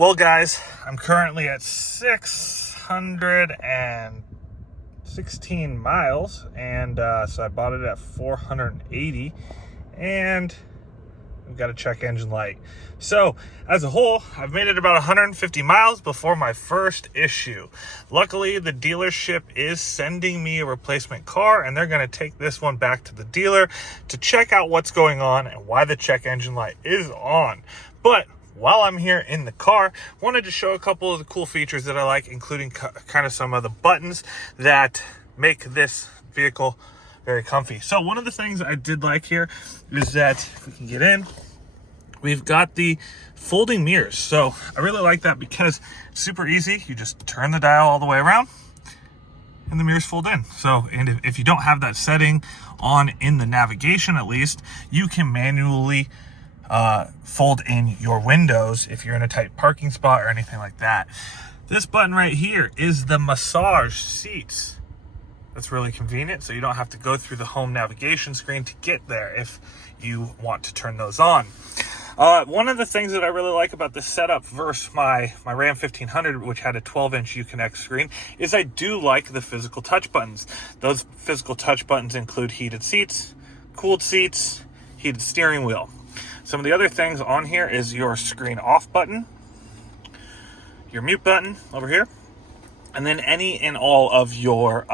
Well, guys, I'm currently at 616 miles, and so I bought it at 480, and we've got a check engine light. So, as a whole, I've made it about 150 miles before my first issue. Luckily, the dealership is sending me a replacement car, and they're going to take this one back to the dealer to check out what's going on and why the check engine light is on. But while I'm here in the car, wanted to show a couple of the cool features that I like, including kind of some of the buttons that make this vehicle very comfy. So one of the things I did like here is that, if we can get in, we've got the folding mirrors. So I really like that because it's super easy. You just turn the dial all the way around and the mirrors fold in. So, and if you don't have that setting on in the navigation, at least, you can manually fold in your windows if you're in a tight parking spot or anything like that. This button right here is the massage seats. That's really convenient, so you don't have to go through the home navigation screen to get there if you want to turn those on. One of the things that I really like about this setup versus my Ram 1500, which had a 12-inch Uconnect screen, is I do like the physical touch buttons. Those physical touch buttons include heated seats, cooled seats, heated steering wheel. Some of the other things on here is your screen off button, your mute button over here, and then any and all of your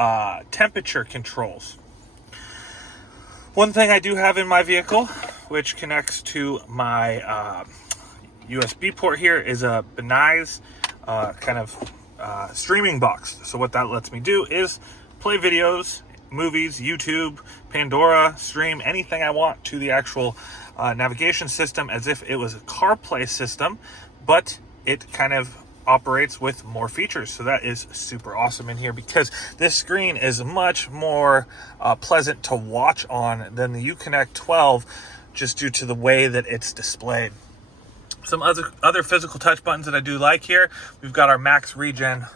temperature controls. One thing I do have in my vehicle, which connects to my USB port here, is a Benai's streaming box. So what that lets me do is play videos, movies, YouTube, Pandora, stream anything I want to the actual navigation system as if it was a CarPlay system, but it kind of operates with more features. So that is super awesome in here because this screen is much more pleasant to watch on than the Uconnect 12, just due to the way that it's displayed. Some other physical touch buttons that I do like here. We've got our max regen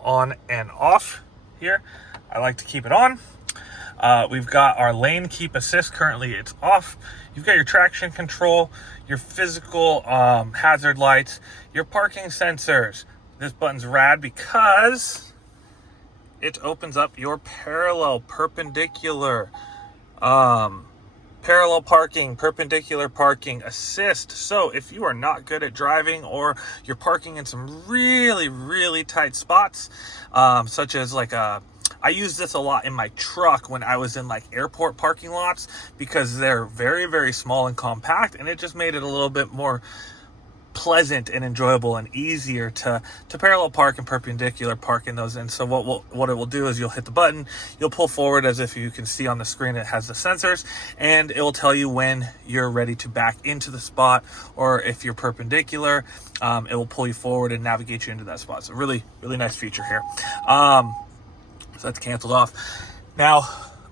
on and off here. I like to keep it on. We've got our lane keep assist. Currently it's off. You've got your traction control, your physical hazard lights, your parking sensors. This button's rad because it opens up your parallel, perpendicular parking, perpendicular parking assist. So if you are not good at driving, or you're parking in some really, really tight spots, such as I use this a lot in my truck when I was in airport parking lots, because they're very, very small and compact, and it just made it a little bit more pleasant and enjoyable and easier to parallel park and perpendicular park in those. And so what it will do is you'll hit the button, you'll pull forward, as if you can see on the screen it has the sensors, and it will tell you when you're ready to back into the spot, or if you're perpendicular, it will pull you forward and navigate you into that spot. So really, really nice feature here. So that's canceled off. Now,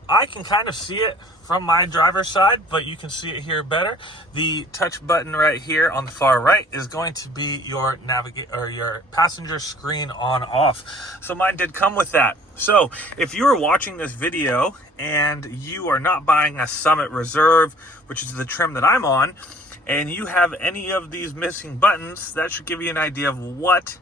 I can kind of see it from my driver's side, but you can see it here better. The touch button right here on the far right is going to be your your passenger screen on off. So mine did come with that. So if you are watching this video and you are not buying a Summit Reserve, which is the trim that I'm on, and you have any of these missing buttons, that should give you an idea of what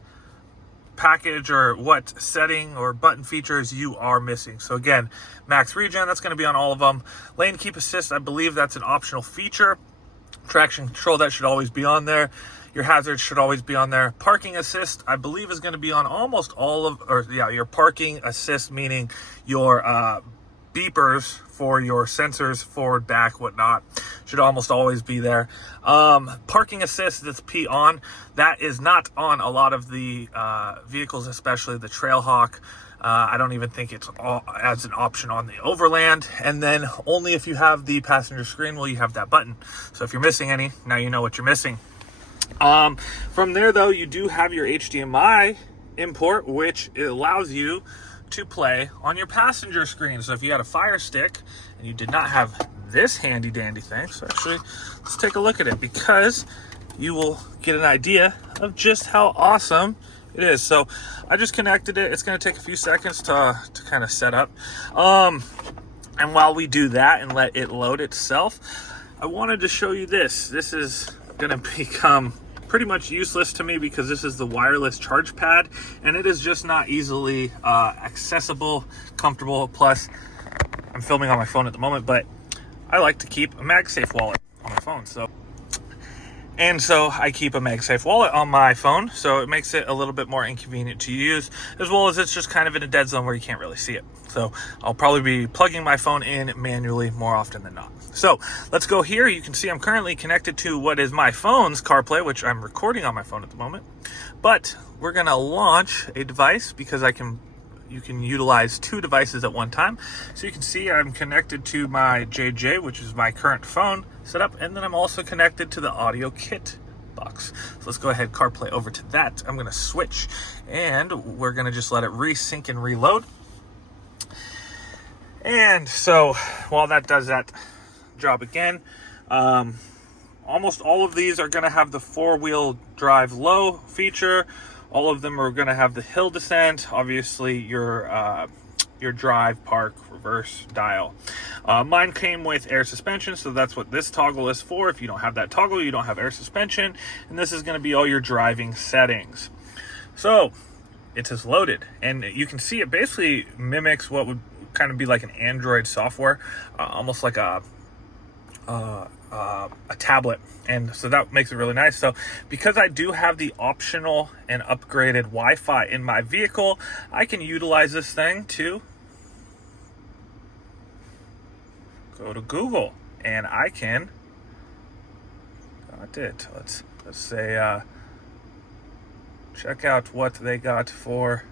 package or what setting or button features you are missing. So again, max regen, that's going to be on all of them. Lane keep assist, I believe that's an optional feature. Traction control, that should always be on there. Your hazards should always be on there. Parking assist, I believe, is going to be on almost all of, your parking assist, meaning your beepers for your sensors, forward, back, whatnot, should almost always be there. Parking assist, that's P on. That is not on a lot of the vehicles, especially the Trailhawk. I don't even think it's as an option on the Overland. And then only if you have the passenger screen will you have that button. So if you're missing any, now you know what you're missing. From there, though, you do have your HDMI import, which allows you to play on your passenger screen. So if you had a Fire Stick and you did not have this handy dandy thing, so actually let's take a look at it, because you will get an idea of just how awesome it is. So I just connected it. It's going to take a few seconds to kind of set up. And while we do that and let it load itself, I wanted to show you this. This is going to become pretty much useless to me because this is the wireless charge pad, and it is just not easily accessible, comfortable. Plus, I'm filming on my phone at the moment, but I like to keep a MagSafe wallet on my phone. So I keep a MagSafe wallet on my phone, so it makes it a little bit more inconvenient to use, as well as it's just kind of in a dead zone where you can't really see it. So I'll probably be plugging my phone in manually more often than not. So let's go here. You can see I'm currently connected to what is my phone's CarPlay, which I'm recording on my phone at the moment. But we're gonna launch a device because you can utilize 2 devices at one time. So you can see I'm connected to my JJ, which is my current phone setup, and then I'm also connected to the audio kit box. So let's go ahead, CarPlay over to that. I'm gonna switch, and we're gonna just let it resync and reload. And so while that does that job again, almost all of these are gonna have the 4-wheel drive low feature. All of them are going to have the hill descent, obviously your drive, park, reverse, dial. Mine came with air suspension, so that's what this toggle is for. If you don't have that toggle, you don't have air suspension, and this is going to be all your driving settings. So it is loaded, and you can see it basically mimics what would kind of be like an Android software, almost like a tablet, and so that makes it really nice. So because I do have the optional and upgraded Wi-Fi in my vehicle, I can utilize this thing to go to Google, and I can let's say check out what they got for,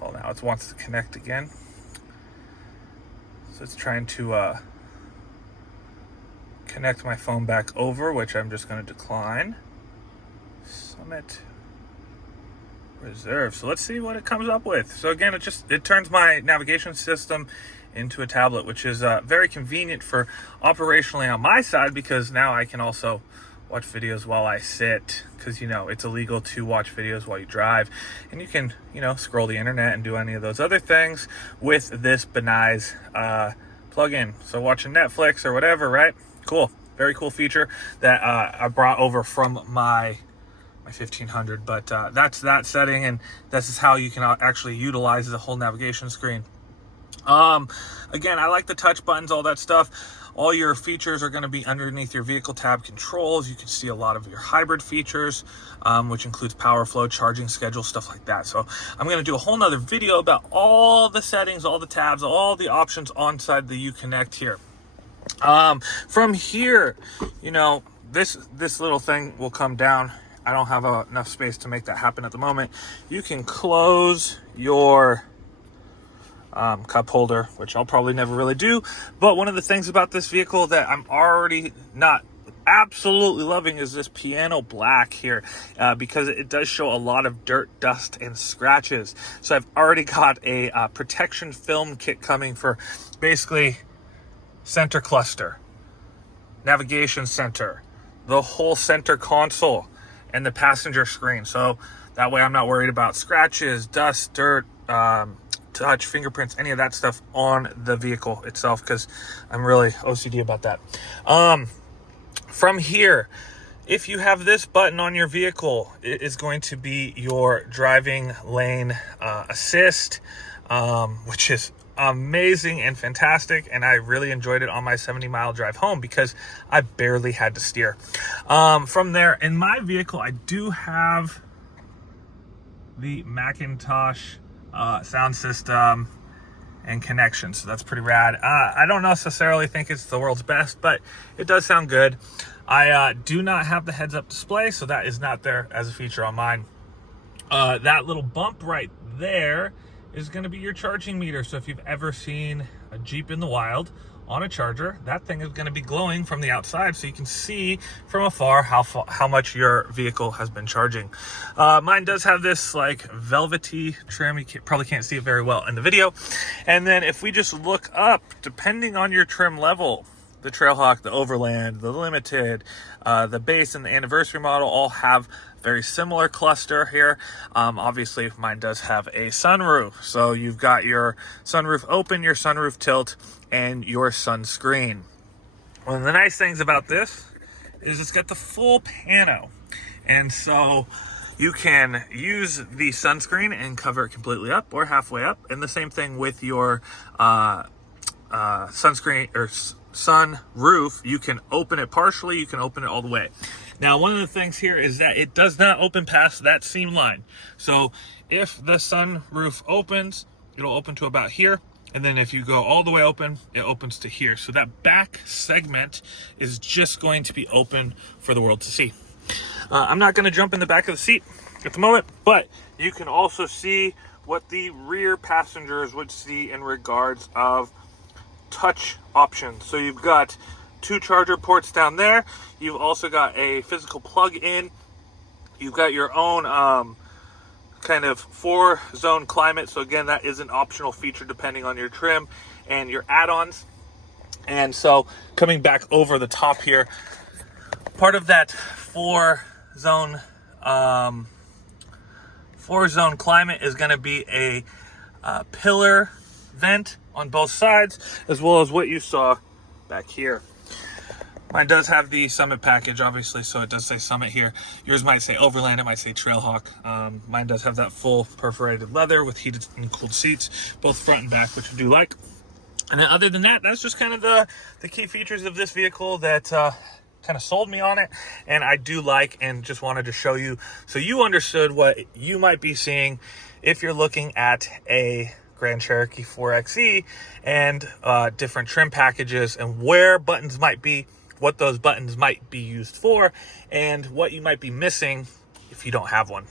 well, now it wants to connect again, so it's trying to connect my phone back over, which I'm just going to decline. Summit reserve. So let's see what it comes up with. So again, it turns my navigation system into a tablet, which is very convenient for operationally on my side, because now I can also watch videos while I sit, because it's illegal to watch videos while you drive, and you can scroll the internet and do any of those other things with this Benai's plug-in. So watching Netflix or whatever, right? Cool. Very cool feature that I brought over from my 1500, but that's that setting, and this is how you can actually utilize the whole navigation screen. Again, I like the touch buttons, all that stuff. All your features are going to be underneath your vehicle tab controls. You can see a lot of your hybrid features, which includes power flow, charging schedule, stuff like that. So I'm going to do a whole nother video about all the settings, all the tabs, all the options inside the Uconnect here. From here, this little thing will come down. I don't have enough space to make that happen at the moment. You can close your cup holder, which I'll probably never really do. But one of the things about this vehicle that I'm already not absolutely loving is this piano black here, because it does show a lot of dirt, dust, and scratches. So I've already got a protection film kit coming for basically center cluster, navigation center, the whole center console, and the passenger screen. So that way I'm not worried about scratches, dust, dirt, touch, fingerprints, any of that stuff on the vehicle itself, because I'm really OCD about that. From here, if you have this button on your vehicle, it is going to be your driving lane assist, which is amazing and fantastic, and I really enjoyed it on my 70-mile drive home because I barely had to steer. From there, in my vehicle, I do have the Macintosh sound system and connection, so that's pretty rad. I don't necessarily think it's the world's best, but it does sound good. I do not have the heads-up display, so that is not there as a feature on mine. That little bump right there is going to be your charging meter. So if you've ever seen a Jeep in the wild on a charger, that thing is going to be glowing from the outside, so you can see from afar how much your vehicle has been charging. Mine does have this like velvety trim. You probably can't see it very well in the video. And then if we just look up, depending on your trim level, the Trailhawk, the Overland, the Limited, the Base, and the Anniversary model all have very similar cluster here. Obviously, mine does have a sunroof. So you've got your sunroof open, your sunroof tilt, and your sunscreen. One of the nice things about this is it's got the full pano. And so you can use the sunscreen and cover it completely up or halfway up. And the same thing with your sunscreen or sun roof. You can open it partially, you can open it all the way. Now, one of the things here is that it does not open past that seam line. So if the sun roof opens, it'll open to about here. And then if you go all the way open, it opens to here. So that back segment is just going to be open for the world to see. I'm not going to jump in the back of the seat at the moment, but you can also see what the rear passengers would see in regards of touch options. So you've got 2 charger ports down there. You've also got a physical plug-in. You've got your own kind of 4-zone climate. So again, that is an optional feature depending on your trim and your add-ons. And so coming back over the top here, part of that 4-zone climate is going to be a pillar vent on both sides, as well as what you saw back here. Mine does have the Summit package, obviously, so it does say Summit here. Yours might say Overland, it might say Trailhawk. Mine does have that full perforated leather with heated and cooled seats, both front and back, which I do like. And then other than that, that's just kind of the key features of this vehicle that kind of sold me on it, and I do like, and just wanted to show you so you understood what you might be seeing if you're looking at a Grand Cherokee 4xe and different trim packages, and where buttons might be, what those buttons might be used for, and what you might be missing if you don't have one.